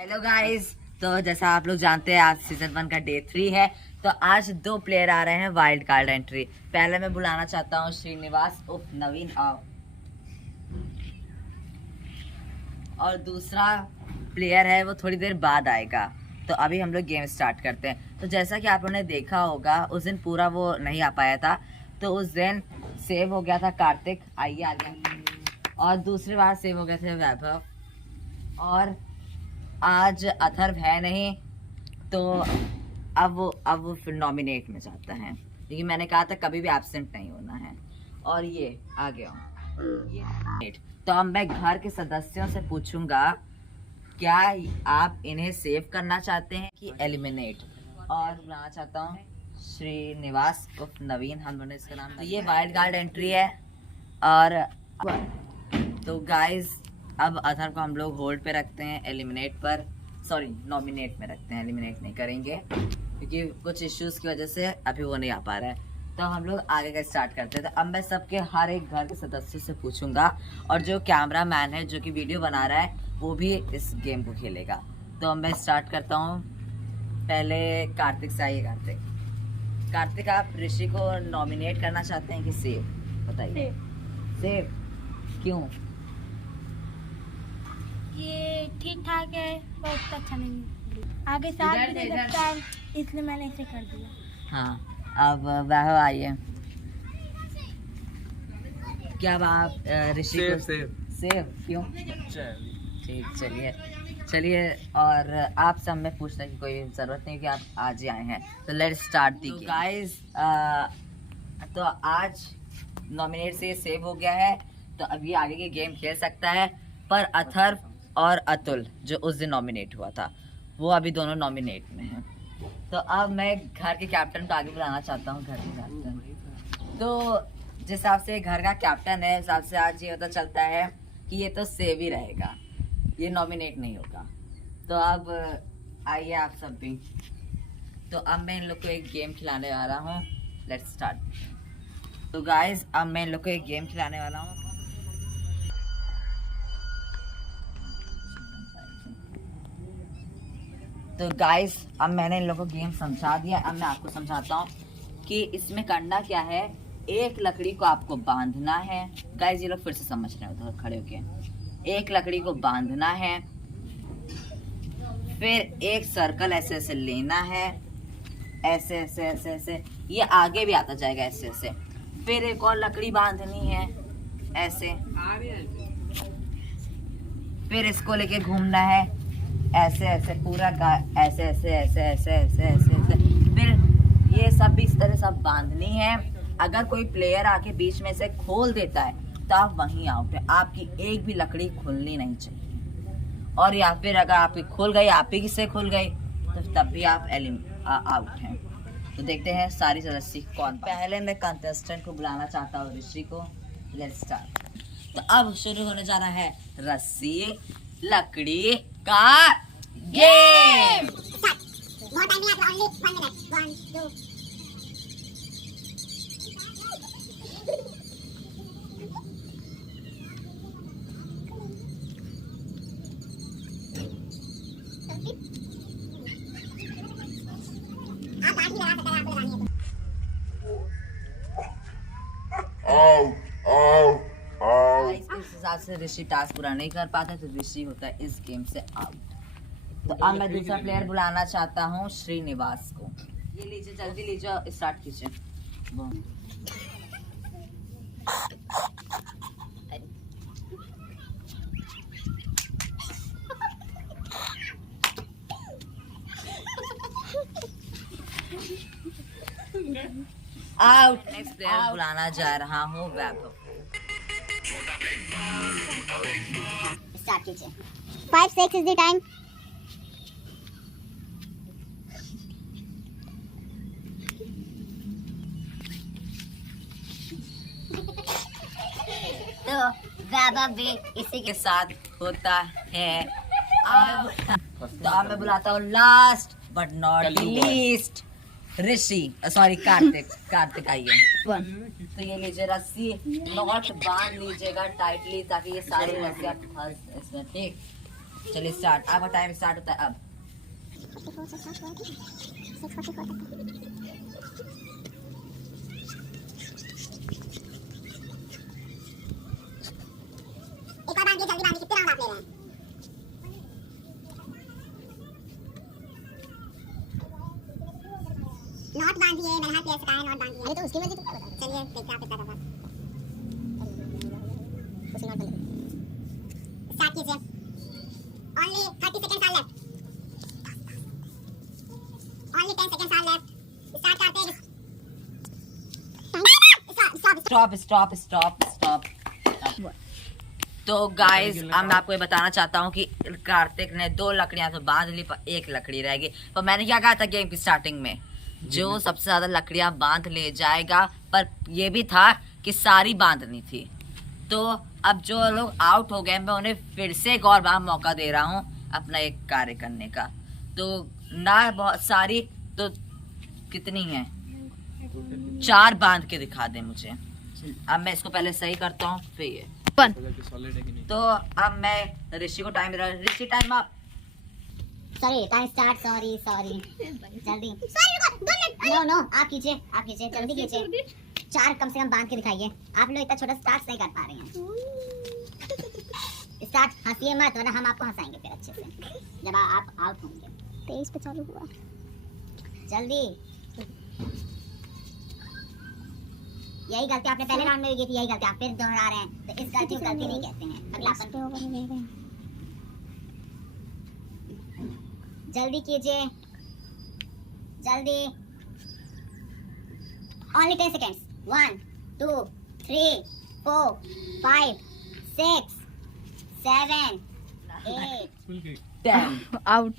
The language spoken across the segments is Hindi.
हेलो गाइस, तो जैसा आप लोग जानते हैं आज सीजन 1 का डे 3 है। तो आज 2 प्लेयर आ रहे हैं वाइल्ड कार्ड एंट्री। पहले मैं बुलाना चाहता हूँ श्रीनिवास उर्फ नवीन और दूसरा प्लेयर है वो थोड़ी देर बाद आएगा। तो अभी हम लोग गेम स्टार्ट करते हैं। तो जैसा कि आप लोगों ने देखा होगा उस दिन पूरा वो नहीं आ पाया था, तो उस दिन सेव हो गया था कार्तिक, आइए आ गया, और दूसरी बार सेव हो गए थे वैभव, और आज अथर्व है नहीं, तो अब वो फिर नॉमिनेट में जाता है, क्योंकि मैंने कहा था कभी भी एब्सेंट नहीं होना है। और ये आ गया ये। तो अब मैं घर के सदस्यों से पूछूंगा क्या आप इन्हें सेव करना चाहते हैं कि एलिमिनेट। और बुलाना चाहता हूँ श्रीनिवास उर्फ नवीन, हम लोगों ने इसका नाम। तो ये वाइल्ड कार्ड एंट्री है। और तो गाइस अब अथर्व को हम लोग होल्ड पे रखते हैं, एलिमिनेट पर, सॉरी नॉमिनेट में रखते हैं, एलिमिनेट नहीं करेंगे क्योंकि कुछ इश्यूज की वजह से अभी वो नहीं आ पा रहा है। तो हम लोग आगे का स्टार्ट करते हैं। तो अब मैं सबके हर एक घर के सदस्यों से पूछूंगा, और जो कैमरा मैन है जो कि वीडियो बना रहा है वो भी इस गेम को खेलेगा। तो अब मैं स्टार्ट करता हूँ। पहले कार्तिक से आइए। कार्तिक, आप ऋषि को नॉमिनेट करना चाहते हैं कि सेव? बताइए। सेव क्यों? ये ठीक ठाक है, बहुत अच्छा नहीं है, आगे साथ भी दे सकता है, इसलिए मैंने इसे कर दिया। हाँ, अब वह आइए। क्या अब आप ऋषि को सेव क्यों? ठीक, चलिए। और आप सब में पूछने की कोई जरूरत नहीं कि आप आज ही आए हैं। तो लेट्स स्टार्ट दी गाइस। तो आज नॉमिनेट से सेव हो गया है, तो अब ये आगे की गेम खेल सकता है। पर अथर्व और अतुल जो उस दिन नॉमिनेट हुआ था, वो अभी दोनों नॉमिनेट में हैं। तो अब मैं घर के कैप्टन को आगे बुलाना चाहता हूँ। घर के कैप्टन, तो जिस हिसाब से घर का कैप्टन है, हिसाब से आज ये पता चलता है कि ये तो सेव ही रहेगा, ये नॉमिनेट नहीं होगा। तो अब आइए आप सब भी। तो अब मैं इन लोग को एक गेम खिलाने वाला हूँ। Let's start. तो गाइस अब मैं इन लोग को एक गेम खिलाने वाला हूँ। तो गाइस अब मैंने इन लोगों को गेम समझा दिया। अब मैं आपको समझाता हूँ कि इसमें करना क्या है। एक लकड़ी को आपको बांधना है। गाइस ये लोग फिर से समझ रहे हैं उधर खड़े होके। एक लकड़ी को बांधना है, फिर एक सर्कल ऐसे ऐसे लेना है, ऐसे ऐसे ऐसे ऐसे, ये आगे भी आता जाएगा ऐसे ऐसे। फिर एक और लकड़ी बांधनी है ऐसे, फिर इसको लेके घूमना है ऐसे ऐसे पूरा का, ऐसे ऐसे ऐसे ऐसे ऐसे ऐसे ऐसे। फिर ये सब भी इस तरह सब बांधनी है। अगर कोई प्लेयर आके बीच में से खोल देता है तो आप वहीं आउट है, आपकी एक भी लकड़ी खुलनी नहीं चाहिए। और या फिर अगर आपकी खुल गई, आप ही किससे खुल गई, तो तब भी आप आउट हैं। तो देखते हैं सारी सदस्य कौन। पहले मैं कंटेस्टेंट को बुलाना चाहता हूँ, ऋषि को। Let's start. तो अब शुरू होने जा रहा है रस्सी लकड़ी का गेम। इस हिसाब से ऋषि टास्क पूरा नहीं कर पाता, तो ऋषि होता है इस गेम से आउट। तो अब मैं दूसरा प्लेयर बुलाना चाहता हूँ, श्रीनिवास को। ये लीजिए, जल्दी लीजिए, स्टार्ट कीजिए। आउट। नेक्स्ट प्लेयर बुलाना जा रहा हूँ, वैभव। स्टार्ट कीजिए। 5 6 इज द टाइम। तो वैभव भी इसी के साथ होता है। तो अब मैं बुलाता हूँ last but not least Rishi, sorry Kartik आइए। तो ये लीजिए रस्सी, नॉट बांध लीजिएगा टाइटली ताकि ये सारी रस्सियाँ फंस इसमें, ठीक। चलिए स्टार्ट, आपका टाइम स्टार्ट होता है अब। एक और बांधिए, जल्दी बांधिए, कितने राउंड आप ले रहे हैं? नॉट बांधिए, मैंने हाथ प्लेयर सिखाया, नॉट बांधिए। अरे तो उसकी मर्जी, तुम क्या बता। चलिए देखते हैं आप कितना कर उसी नॉट बंद स्टार्ट कीजिए। Only 30 seconds are left, only 10 seconds are left. Start करते हैं। Stop stop stop stop. तो गाइस अब मैं आपको ये बताना चाहता हूँ कि कार्तिक ने 2 लकड़ियां तो बांध ली पर 1 लकड़ी रह गई। तो मैंने क्या कहा था गेम की स्टार्टिंग में, जो सबसे ज्यादा लकड़ियां बांध ले जाएगा, पर ये भी था कि सारी बांधनी थी। तो अब जो लोग आउट हो गए मैं उन्हें फिर से एक और बार मौका दे रहा हूँ अपना एक कार्य करने का। तो ना बहुत सारी, तो कितनी है, 4 बांध के दिखा दे मुझे। अब मैं इसको पहले सही करता हूँ फिर ये। तो अब मैं ऋषि को टाइम दे रहा हूँ। Rishi time up. Sorry time start, sorry जल्दी। नो आप कीजिए जल्दी कीजिए। 4 कम से कम बांध के दिखाइए। आप लोग इतना छोटा स्टार्ट नहीं कर पा रहे हैं। स्टार्ट, हंसिए मत वरना हम आपको हंसाएंगे फिर अच्छे से जब आप आउट होंगे। 23 पे चालू हुआ, जल्दी। यही गलती आपने पहले राउंड में की थी, यही गलती आप फिर दोहरा रहे हैं। तो इस गलती को गलती नहीं कहते हैं, अगलापन। जल्दी कीजिए, जल्दी। Only 10 seconds. 1 2 3 4 5 6 7 8 10 आउट।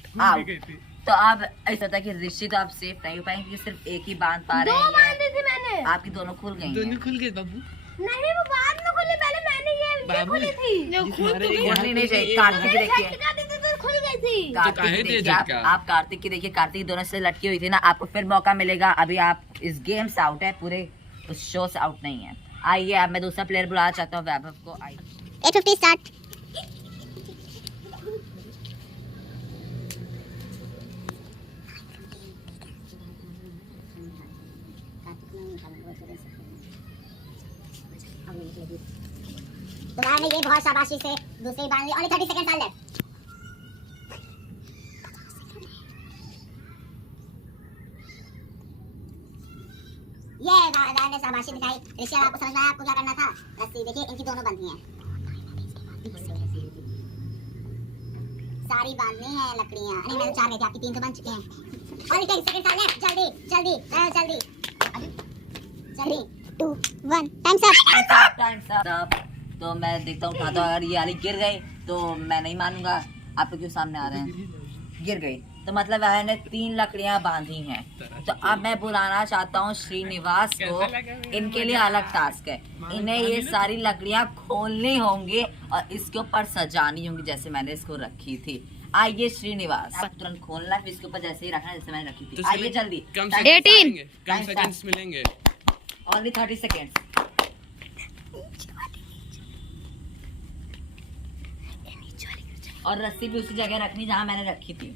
तो अब ऐसा था कि ऋषि तो आप सेफ नहीं हो पाएंगे क्योंकि सिर्फ एक ही बांध पा रहे हैं। 2 बांधे थे मैंने। आपकी दोनों खुल गई हैं। दोनों खुल गए बाबू। नहीं वो बाद में खुली, पहले मैंने ये खुली थी। खुलनी नहीं चाहिए। कार्तिक की देखिए, झटका देते तो खुल गई थी। कार्तिक की देखिए, आप कार्तिक की देखिए, कार्तिक दोनों से लटकी हुई थी ना। आपको फिर मौका मिलेगा। अभी आप इस गेम से आउट है, पूरे उस शो से आउट नहीं है। आइए अब मैं दूसरा प्लेयर बुलाना चाहता हूँ, वैभव को। 8:50 स्टार्ट। तो मैंने ये बहुत शाबाशी से दूसरी बांध ली। Only 30 seconds are left. ये मैंने शाबाशी दिखाई। ऋषि आपको समझ में आया आपको क्या करना था? रस्सी देखिए, इनकी दोनों बंधी हैं। सारी बांधनी है लकड़ियां। नहीं मैंने 4 गई थी, आपकी 3 तो बन चुके हैं। Only 10 seconds are left. जल्दी जल्दी जल्दी जल्दी। 2 1 टाइम्स अप। तो मैं देखता हूँ, उठाता हूँ। अगर ये वाली गिर गई तो मैं नहीं मानूंगा। आप क्यों सामने आ रहे हैं? गिर गई तो मतलब मैंने 3 लकड़ियां बांधी हैं। तो अब मैं बुलाना चाहता हूँ श्रीनिवास को। इनके लिए अलग टास्क है, इन्हें ये सारी लकड़ियां खोलनी होंगी और इसके ऊपर सजानी होंगी जैसे मैंने इसको रखी थी। आइए श्रीनिवास, तुरंत खोलना है, फिर इसके ऊपर जैसे ही रखना है जैसे मैंने रखी थी। आइए जल्दी। 18 कम सेकंड्स मिलेंगे। Only 30 seconds. और रस्सी भी उसी जगह रखनी जहां मैंने रखी थी।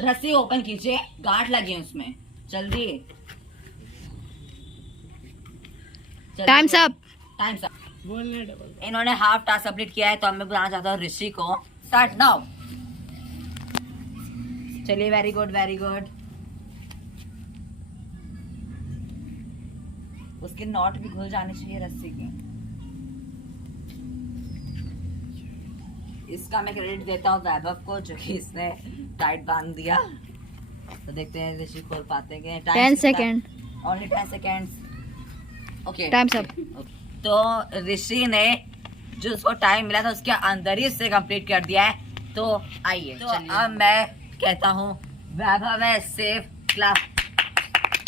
रस्सी ओपन कीजिए, गांठ लगी है उसमें। जल्दी टाइम्स अप। Times up. इन्होंने हाफ टास्क कंप्लीट किया है तो अब मैं बुलाना चाहता हूँ ऋषि को। Start now. चलिए, वेरी गुड वेरी गुड। उसके नॉट भी खुल जाने चाहिए रस्सी के। इसका मैं क्रेडिट देता हूँ वैभव को, जो कि इसने टाइट बांध दिया। तो देखते हैं ऋषि खोल पाते हैं। 10 second. Only 10 seconds. Okay, times up. तो ऋषि ने जो उसको टाइम मिला था उसके अंदर ही उससे कंप्लीट कर दिया है। तो आइए, तो अब मैं कहता हूँ वैभव है सेफ क्लब।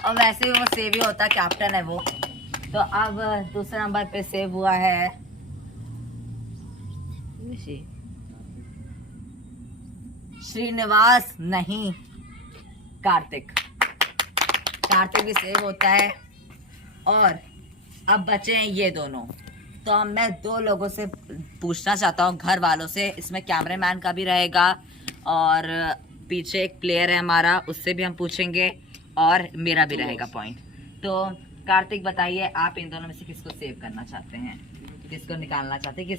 और वैसे भी वो सेव ही होता, कैप्टन है वो। तो अब दूसरे नंबर पे सेव हुआ है ऋषि। श्रीनिवास नहीं, कार्तिक। कार्तिक भी सेव होता है। और अब बचे हैं ये दोनों। तो अब मैं 2 लोगों से पूछना चाहता हूँ, घर वालों से। इसमें कैमरामैन का भी रहेगा और पीछे एक प्लेयर है हमारा, उससे भी हम पूछेंगे और मेरा भी रहेगा पॉइंट। तो कार्तिक बताइए, आप इन दोनों में से किसको सेव करना चाहते हैं, किसको निकालना चाहते हैं,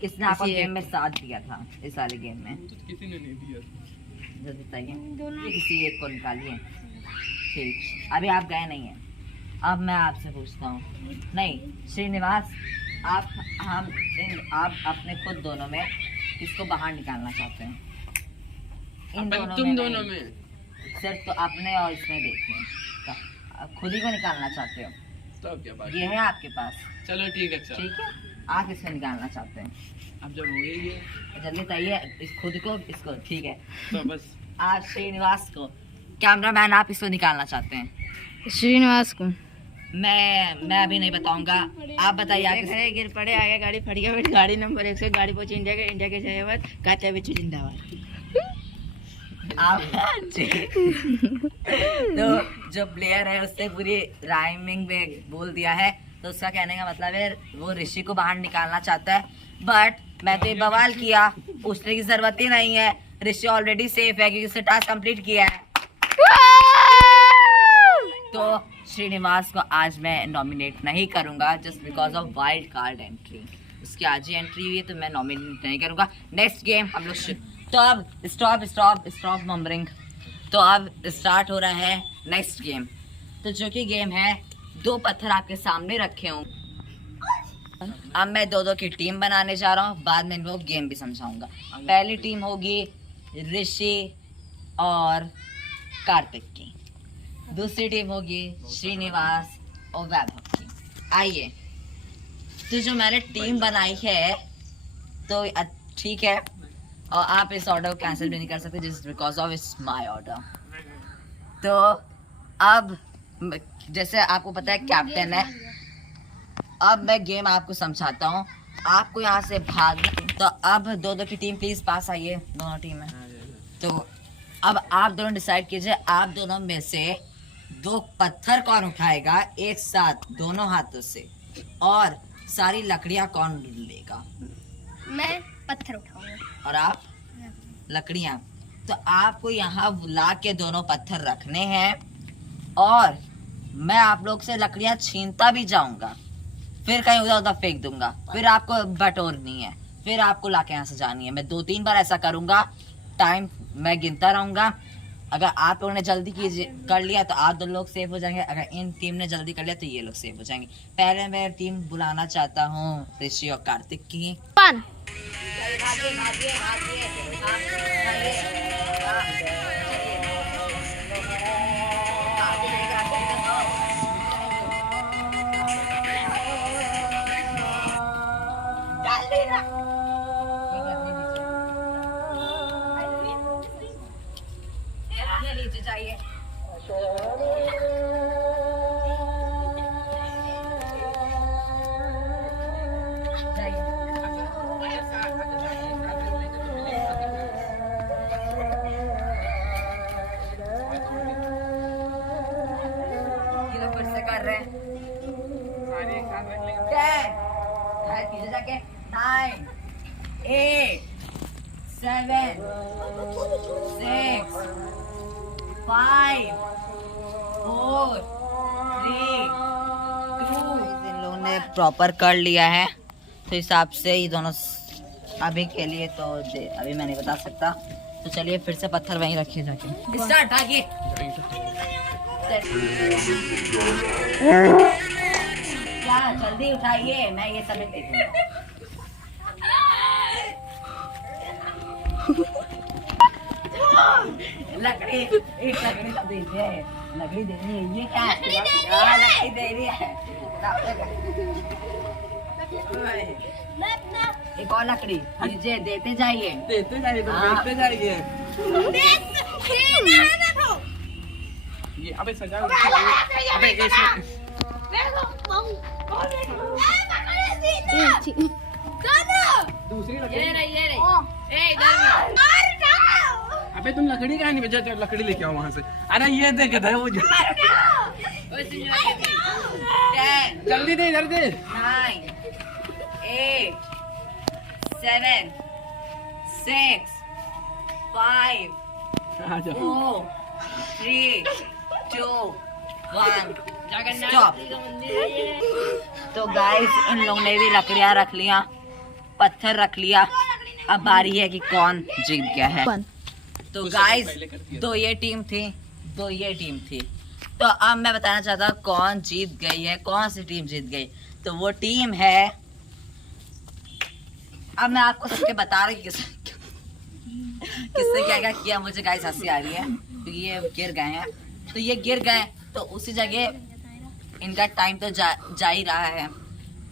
किसने आपको गेम में साथ दिया था इस वाले गेम में? किसी ने नहीं दिया। जल्दी बताइए, किसी एक को निकालिए। ठीक, अभी आप गए नहीं हैं। अब मैं आपसे पूछता हूँ, नहीं श्रीनिवास, आप अपने खुद दोनों में किसको बाहर निकालना चाहते हैं? तुम दोनों में सिर्फ तो अपने और इसमें देखिए, तो आप खुद ही को निकालना चाहते हो? तो अब क्या बात? ये है आपके पास। चलो ठीक है। अच्छा, ठीक है, आप किसको निकालना चाहते हैं? अब जब हो गई है जल्दी बताइए, इस खुद को, इसको। ठीक है, तो बस आप श्रीनिवास को। कैमरामैन, आप इसको निकालना चाहते हैं? श्रीनिवास को। मैं अभी नहीं बताऊंगा, आप बताइए। आप घरे गिर पड़े, आगे गाड़ी फट गया, फिर गाड़ी नंबर 100 गाड़ी पहुंची इंडिया के जयवत काचा बिच्छू जिंदाबाद। आप तो जो प्लेयर है उससे पूरी राइमिंग में बोल दिया है, तो उसका कहने का मतलब है वो ऋषि को बाहर निकालना चाहता है। बट मैं तो ये बवाल किया, पूछने की जरूरत ही नहीं है, ऋषि ऑलरेडी सेफ है क्योंकि उसने टास्क कंप्लीट किया है। तो श्रीनिवास को आज मैं नॉमिनेट नहीं करूंगा just because of wild card entry. उसकी आज ही एंट्री हुई है तो मैं नॉमिनेट नहीं करूंगा। नेक्स्ट गेम हम लोग तो अब स्टॉप नंबरिंग। तो अब स्टार्ट हो रहा है नेक्स्ट गेम। तो जो कि गेम है, 2 पत्थर आपके सामने रखे हों। अब मैं 2-2 की टीम बनाने जा रहा हूँ, बाद में इनको गेम भी समझाऊंगा। पहली टीम होगी ऋषि और कार्तिक की, दूसरी टीम होगी श्रीनिवास और वैभव की। आइए, तो जो मैंने टीम बनाई है तो ठीक है, और आप इस ऑर्डर को कैंसिल भी नहीं कर सकते just because of its my order. तो अब जैसे आपको पता है कैप्टन है, अब मैं गेम आपको समझाता हूँ। आपको यहाँ से भाग, तो अब 2-2 की टीम प्लीज पास आइए, दोनों टीम है। तो अब आप दोनों डिसाइड कीजिए, आप दोनों में से 2 पत्थर कौन उठाएगा एक साथ दोनों हाथों से, और सारी लकड़ियां कौन लेगा? मैं पत्थर उठाऊंगा। और आप? लकड़ियां। तो आपको यहाँ बुला के दोनों पत्थर रखने हैं, और मैं आप लोग से लकड़ियां छीनता भी जाऊंगा, फिर कहीं उधर उधर फेंक दूंगा, फिर आपको बटोरनी है, फिर आपको लाके यहाँ से जानी है। मैं 2-3 बार ऐसा करूंगा, टाइम मैं गिनता रहूंगा। अगर आप लोगों ने जल्दी कर लिया तो आप 2 लोग सेव हो जाएंगे, अगर इन टीम ने जल्दी कर लिया तो ये लोग सेव हो जाएंगे। पहले मैं टीम बुलाना चाहता हूँ ऋषि और कार्तिक की। नीचे चाहिए। ये लोग फिर से कर रहे हैं। 10 पीछे जाके 9 8 7 6 5 4 3 2। इन लोगों ने प्रॉपर कर लिया है, तो हिसाब से ये दोनों अभी के लिए तो अभी मैं नहीं बता सकता। तो चलिए फिर से पत्थर वहीं रखिए जाके। स्टार्ट आगे। क्या जल्दी उठाइए, मैं ये सब देखूंगा। लकड़ी, एक लकड़ी तो दीजिए, लकड़ी देनी है। ये क्या है? लकड़ी दे रही है। एक और लकड़ी दीजिए, देते जाइए, देखते जाइए। ये अबे सजा, अबे दूसरी ये रही। ए इधर अबे तुम लकड़ी कहाँ नहीं बेचा? चल लकड़ी लेके आओ वहाँ से। अरे ये देख गधा वो जल्दी दे, इधर दे। 9 8 7 6 5 आ जाओ। 4 3 2 1 स्टॉप। तो गाइस इन लोगों ने भी लकड़ियां रख लिया, पत्थर रख लिया। अब बारी है कि कौन जीत गया है। तो गाइस दो ये टीम थी, तो अब मैं बताना चाहता हूँ कौन जीत गई है, कौन सी टीम जीत गई। तो वो टीम है, अब मैं आपको सबके बता रही किससे क्या क्या किया। मुझे गाइस हंसी आ रही है क्योंकि ये गिर गए हैं। तो ये गिर गए तो उसी जगह इनका टाइम तो जा ही रहा है।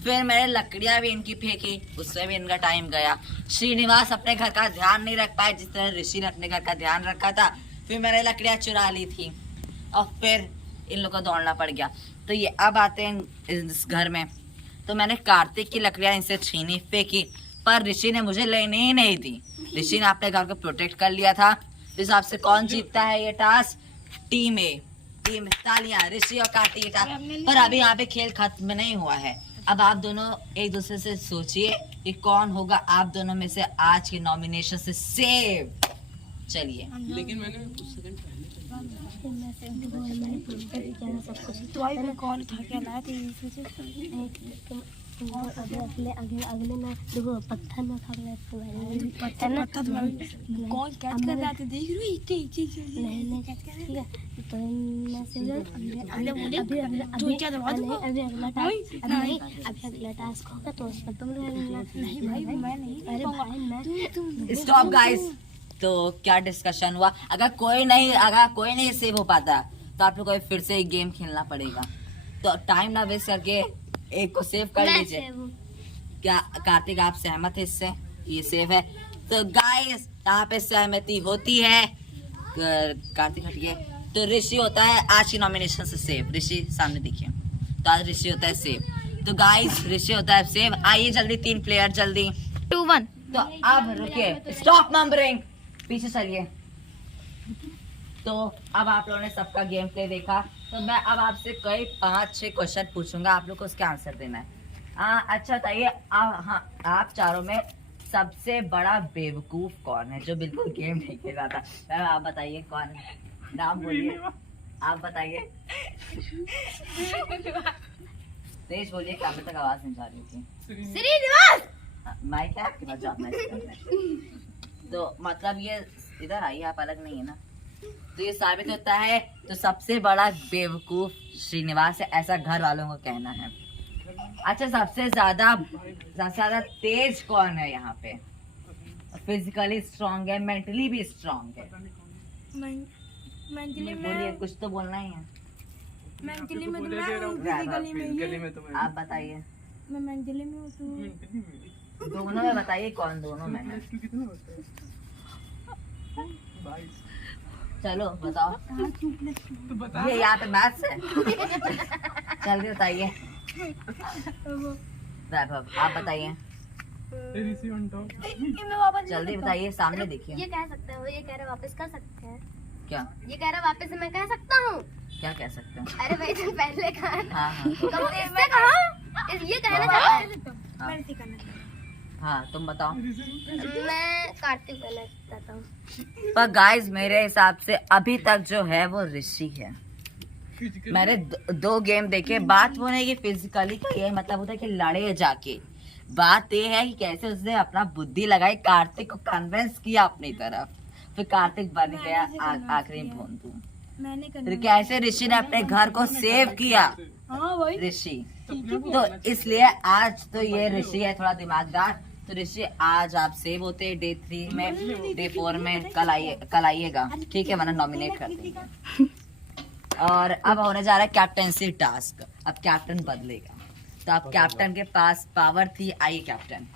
फिर मैंने लकड़ियां भी इनकी फेंकी, उससे भी इनका टाइम गया। श्रीनिवास अपने घर का ध्यान नहीं रख पाए जिस तरह ऋषि ने अपने घर का ध्यान रखा था। फिर मैंने लकड़ियां चुरा ली थी और फिर इन लोगों को दौड़ना पड़ गया। तो ये अब आते हैं इस घर में। तो मैंने कार्तिक की लकड़ियां इनसे छीनी, फेंकी, पर ऋषि ने मुझे लेने ही नहीं दी। ऋषि ने अपने घर को प्रोटेक्ट कर लिया था। इस हिसाब से कौन जीतता है ये टास्क? टीम ए। टीम तालियां, ऋषि और कार्तिक टास्क। पर अभी यहाँ पे खेल खत्म नहीं हुआ है। अब आप दोनों एक दूसरे से सोचिए कि कौन होगा आप दोनों में से आज के नॉमिनेशन से सेव। चलिए। लेकिन मैंने उस सेकंड पहले मैं कॉल उठा के लाया था। अगले में देखो पत्थर में खा गया पत्थर कौन कैच कर रहा था देख रही नहीं कैच कर ठीक है। तो मैं से अभी अगला टास्क होगा तो उसमें तुम नहीं भाई मैं नहीं। अरे भाई मैं स्टॉप गाइस। तो क्या डिस्कशन हुआ? अगर कोई नहीं सेव हो पाता तो आप लोग को फिर से एक गेम खेलना पड़ेगा। तो टाइम ना वेस्ट करके एक को सेव कर लीजिए। क्या कार्तिक आप सहमत है इससे? ये सेव है। तो गाइस यहाँ पे सहमति होती है। कार्तिक हटिए। तो ऋषि होता है आज की नॉमिनेशन से सेव। ऋषि सामने देखिए। तो आज ऋषि होता है सेव। तो गाइस ऋषि होता है सेव। आइए जल्दी 3 प्लेयर जल्दी। 2-1। तो अब रुकिए, स्टॉप नंबरिंग, पीछे चलिए। तो अब आप लोगों ने सबका गेम प्ले देखा। तो मैं अब आपसे कई 5-6 क्वेश्चन पूछूंगा, आप लोग को उसके आंसर देना है। अच्छा बताइए, आप चारों में सबसे बड़ा बेवकूफ कौन है जो बिल्कुल गेम नहीं खेल रहा था? आप बताइए कौन है, नाम बोलिए। आप बताइए, तेज बोलिए, कैमरे तक आवाज नहीं जा रही थी। श्रीनिवास माइक है आपके पास जो आप मैसेज कर रहे हैं। तो मतलब ये इधर आइए, आप अलग नहीं है ना। तो ये साबित होता है तो सबसे बड़ा बेवकूफ श्रीनिवास है, ऐसा घर वालों को कहना है। अच्छा सबसे ज्यादा तेज कौन है यहाँ पे? फिजिकली स्ट्रांग है, मेंटली भी स्ट्रांग है। मेंटली बोलिए, कुछ तो बोलना ही है। मेंटली में फिजिकली में आप बताइए। मैं मेंटली में हूँ। दोनों में बताइए कौन दोनों में है। चलो बताओ। ये यहाँ पे मैथ्स है। जल्दी बताइए। वैभव आप बताइए, जल्दी बताइए, सामने देखिए। ये कह सकते हो, ये कह रहे वापस कर सकते हैं। क्या ये कह रहे वापस मैं कह सकता हूँ। क्या कह सकते हैं? अरे भाई तुम पहले कहा हाँ हाँ इससे कहा ये कहना चाहता है। हाँ। हाँ तुम बताओ। मैं कार्तिक कहना चाहता हूँ। पर गाइस मेरे हिसाब से अभी तक जो है वो ऋषि है। मैंने दो गेम देखे। बात वो नहीं कि फिजिकली का ये मतलब होता है कि लड़े जाके, बात ये है कि कैसे उसने अपना बुद्धि लगाई, कार्तिक को कन्विंस किया अपनी तरफ, फिर कार्तिक बन गया आखिरी भोंदू। फिर कैसे ऋषि ने अपने घर को सेव किया, ऋषि। तो इसलिए आज तो ये ऋषि है थोड़ा दिमागदार। तो ऋषि आज आप सेव होते हैं डे 3 में, डे 4 में कल आइएगा, ठीक है, वरना नॉमिनेट कर देंगे। और अब होने जा रहा है कैप्टनसी टास्क। अब कैप्टन बदलेगा। तो अब कैप्टन के पास पावर थी, आइए कैप्टन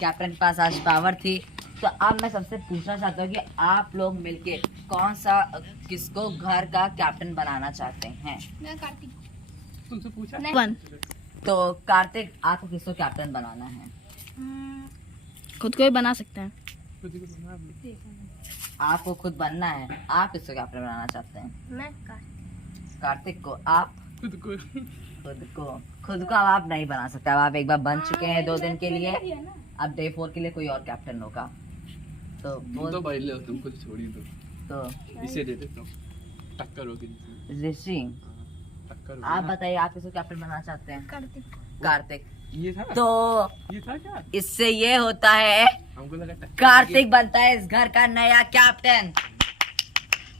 के पास आज पावर थी। तो अब मैं सबसे पूछना चाहता हूँ कि आप लोग मिलके कौन सा किसको घर का कैप्टन बनाना चाहते हैं? मैं कार्तिक। तुमसे पूछा? 1। तो कार्तिक आपको किसको कैप्टन बनाना है? खुद को ही बना सकते हैं। आपको खुद बनना है। आप किसको कैप्टन बनाना चाहते हैं? मैं कार्तिक को। आप खुद को खुद को अब आप नहीं बना सकते। अब आप एक बार बन चुके हैं 2 दिन के लिए, अब डे 4 के लिए कोई और कैप्टन होगा। तो वो तो भाई ले तुमको तो छोड़ ही दो, तो इसे दे देता हूँ, टक्कर होगी इसमें। ऋषि टक्कर होगी आप ना। बताइए, आप किसको कैप्टन बनाना चाहते हैं? कार्तिक। कार्तिक। ये था तो ये था क्या? इससे ये होता है हमको लगा टक्कर कार्तिक बनता है इस घर का नया कैप्टन।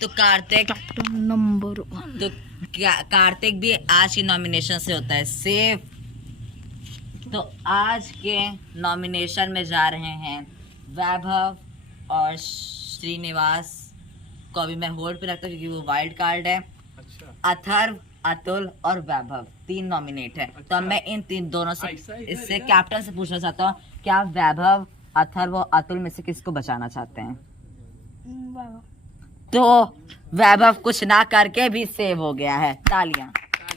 तो कार्तिक नंबर 1। तो कार्तिक भी आज की नॉमिनेशन से होता है सेफ। तो आज के नॉमिनेशन में जा रहे हैं वैभव और श्रीनिवास को अभी मैं होल्ड पे रखता हूँ क्योंकि वो वाइल्ड कार्ड है। अच्छा अथर्व, अतुल और वैभव 3 नॉमिनेट है। तो अब मैं इन 3 दोनों से इससे कैप्टन से पूछना चाहता हूँ, क्या आप वैभव, अथर्व और अतुल में से किसको बचाना चाहते हैं? तो वैभव कुछ ना करके भी सेव हो गया है। तालियां।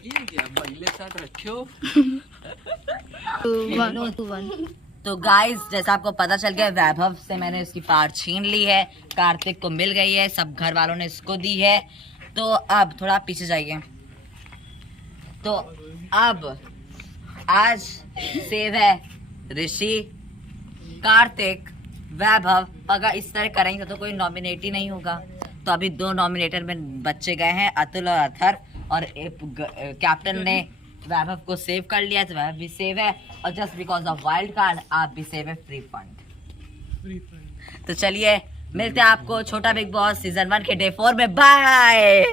ये क्या पहले साथ रखियो। तो गाइस, जैसा आपको पता चल गया, वैभव से मैंने इसकी पार छीन ली है, कार्तिक को मिल गई है, सब घर वालों ने इसको दी है। तो अब थोड़ा आप पीछे जाइए। तो अब आज सेव है ऋषि, कार्तिक, वैभव। अगर इस तरह करेंगे तो कोई नॉमिनेट ही नहीं होगा। तो अभी 2 नॉमिनेटर में बच्चे गए हैं, अतुल और अथर, और कैप्टन ने वैभव को सेव कर लिया, तो वैभव भी सेव है। और just because of wild card आप भी सेव है फ्री फंड। तो चलिए मिलते हैं आपको छोटा बिग बॉस सीजन 1 के डे 4 में। बाय।